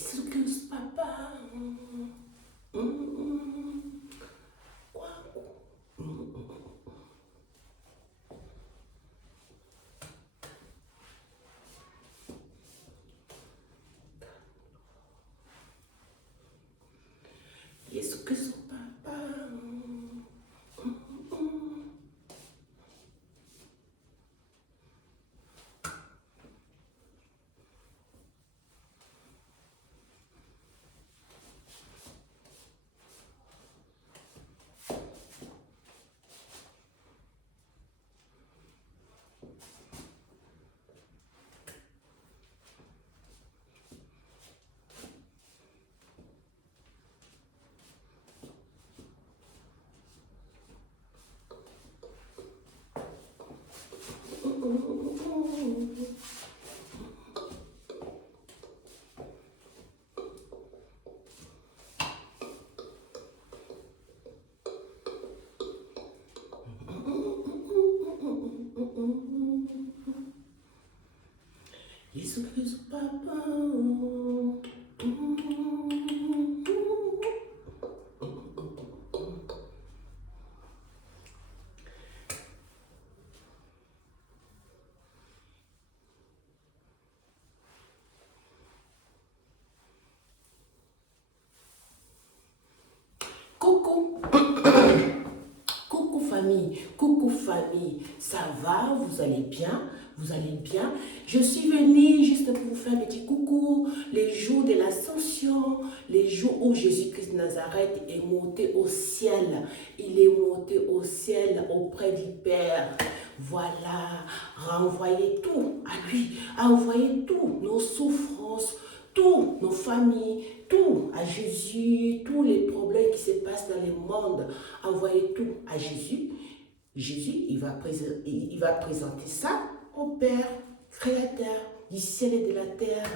Excuse papa. Quoi? Excuse papa. Excuse papa. Coucou. Coucou famille, ça va, vous allez bien, Je suis venue juste pour vous faire un petit coucou, les jours de l'ascension, les jours où Jésus-Christ de Nazareth est monté au ciel, il est monté au ciel auprès du Père. Voilà, renvoyez tout à lui, envoyez tout, nos souffrances, tous nos familles, tout à Jésus, tous les problèmes qui se passent dans le monde, envoyez tout à Jésus. Jésus, il va présenter ça au Père, Créateur du ciel et de la terre.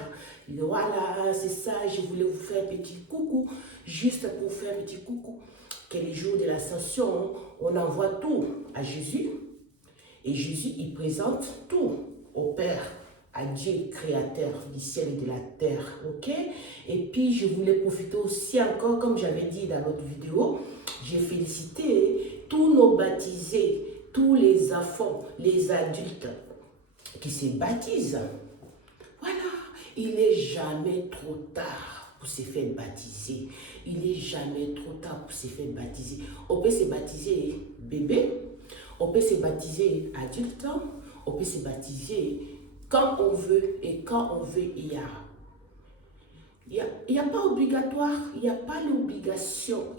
Voilà, c'est ça, je voulais vous faire un petit coucou, juste pour vous faire un petit coucou. Que les jours de l'ascension, on envoie tout à Jésus. Et Jésus, il présente tout au Père, à Dieu, Créateur du ciel et de la terre, ok? Et puis, je voulais profiter aussi encore, comme j'avais dit dans l'autre vidéo, j'ai félicité tous nos baptisés, tous les enfants, les adultes qui se baptisent. Voilà, il n'est jamais trop tard pour se faire baptiser. Il n'est jamais trop tard pour se faire baptiser. On peut se baptiser bébé, on peut se baptiser adulte, on peut se baptiser quand on veut et quand on veut, il n'y a pas obligatoire, il n'y a pas l'obligation,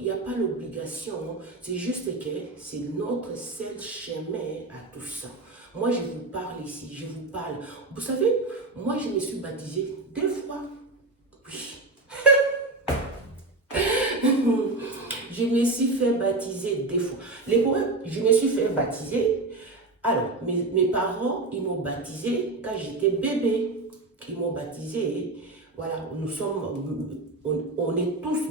c'est juste que c'est notre seul chemin à tout ça. Moi, je vous parle ici, je vous parle. Vous savez, moi, je me suis baptisée 2 fois. Oui. Je me suis fait baptiser 2 fois. Les problèmes, je me suis fait baptiser. Alors, mes parents, ils m'ont baptisé quand j'étais bébé. Ils m'ont baptisé. Voilà, on est tous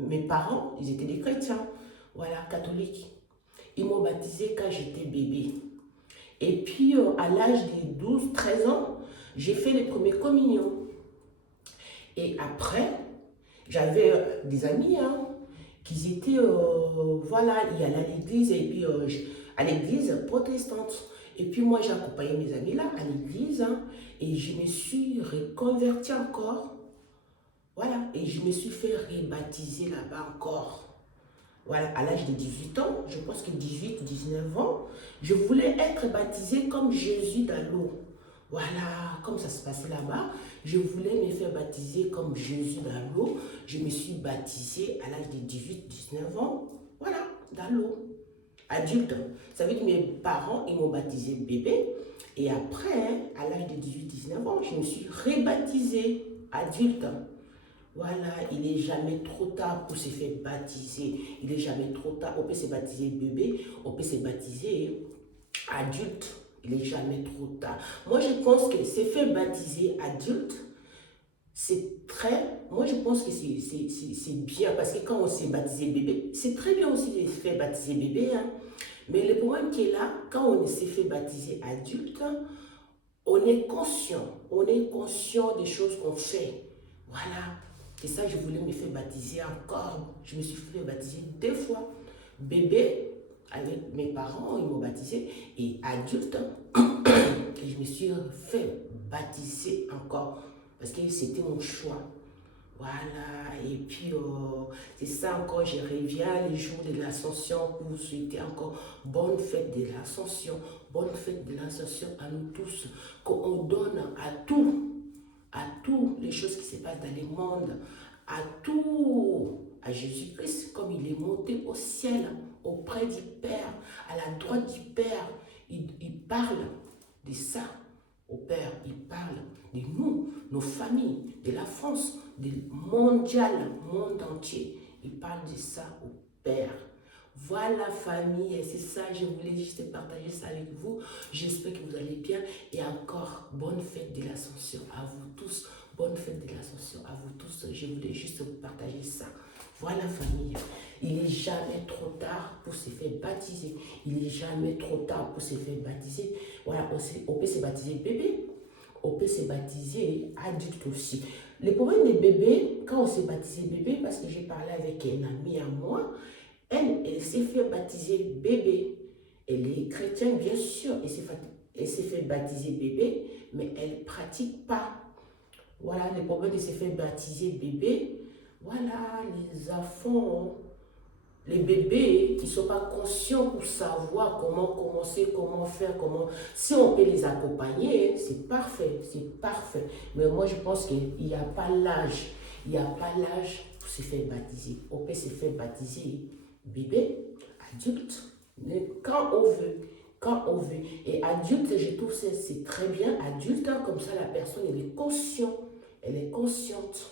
mes parents, ils étaient des chrétiens. Voilà, catholiques. Ils m'ont baptisé quand j'étais bébé. Et puis, à l'âge de 12, 13 ans, j'ai fait les premières communions. Et après, j'avais des amis, qui étaient, voilà, ils allaient à l'église, et puis à l'église protestante. Et puis moi, j'ai accompagné mes amis là, à l'église, et je me suis reconvertie encore. Voilà, et je me suis fait rebaptiser là-bas encore. Voilà, à l'âge de 18 ans, je pense que 18, 19 ans, je voulais être baptisée comme Jésus dans l'eau. Voilà, comme ça se passait là-bas, je voulais me faire baptiser comme Jésus dans l'eau. Je me suis baptisée à l'âge de 18, 19 ans, voilà, dans l'eau. Adulte, ça veut dire que mes parents, ils m'ont baptisé bébé. Et après, à l'âge de 18, 19 ans, je me suis rebaptisée adulte. Voilà, il n'est jamais trop tard pour se faire baptiser. Il n'est jamais trop tard. On peut se baptiser bébé, on peut se baptiser adulte. Il n'est jamais trop tard. Moi, je pense que se faire baptiser adulte, c'est très... Moi, je pense que c'est bien parce que quand on s'est baptisé bébé, c'est très bien aussi de se faire baptiser bébé. Mais le problème qui est là, quand on s'est fait baptiser adulte, on est conscient des choses qu'on fait. Voilà. C'est ça, je voulais me faire baptiser encore. Je me suis fait baptiser 2 fois. Bébé, avec mes parents, ils m'ont baptisé. Et adulte, et je me suis fait baptiser encore. Parce que c'était mon choix. Voilà, et puis c'est ça encore, je reviens les jours de l'Ascension pour souhaiter encore bonne fête de l'Ascension, bonne fête de l'Ascension à nous tous, qu'on donne à tout les choses qui se passent dans le monde, à tout, à Jésus-Christ, comme il est monté au ciel, auprès du Père, à la droite du Père, il parle de ça. Au Père, il parle de nous, nos familles, de la France, du mondial, monde entier. Il parle de ça au Père. Voilà famille, c'est ça, je voulais juste partager ça avec vous. J'espère que vous allez bien et encore bonne fête de l'Ascension à vous tous. Bonne fête de l'Ascension à vous tous. Je voulais juste vous partager ça. Voilà famille, il n'est jamais trop tard pour se faire baptiser. Il n'est jamais trop tard pour se faire baptiser. Voilà, on peut se baptiser bébé, on peut se baptiser adulte aussi. Le problème des bébés, quand on s'est baptisé bébé, parce que j'ai parlé avec une amie à moi, elle s'est fait baptiser bébé. Elle est chrétienne, bien sûr, elle s'est fait baptiser bébé, mais elle ne pratique pas. Voilà, le problème de se faire baptiser bébé. Voilà, les enfants, les bébés qui ne sont pas conscients pour savoir comment commencer, comment faire, comment... Si on peut les accompagner, c'est parfait, c'est parfait. Mais moi, je pense qu'il n'y a pas l'âge. Il n'y a pas l'âge pour se faire baptiser. On peut se faire baptiser bébé, adulte, mais quand on veut. Quand on veut. Et adulte, je trouve que c'est très bien. Adulte, hein, comme ça, la personne, elle est consciente. Elle est consciente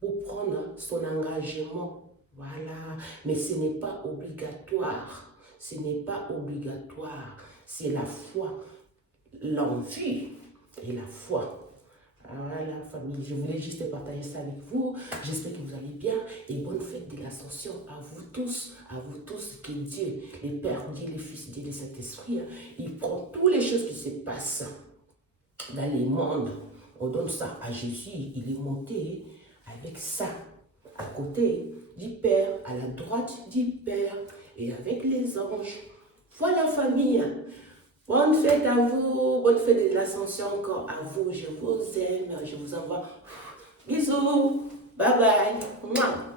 pour prendre son engagement. Voilà. Mais ce n'est pas obligatoire. Ce n'est pas obligatoire. C'est la foi, l'envie et la foi. Voilà, famille, je voulais juste partager ça avec vous. J'espère que vous allez bien et bonne fête de l'Ascension à vous tous, que Dieu, le Père, Dieu, le Fils, Dieu, le Saint-Esprit, il prend toutes les choses qui se passent dans les mondes. On donne ça à Jésus, il est monté avec ça, à côté du Père, à la droite du Père et avec les anges. Voilà, famille. Bonne fête à vous, bonne fête de l'Ascension encore à vous. Je vous aime, je vous envoie bisous, bye bye. Mouah.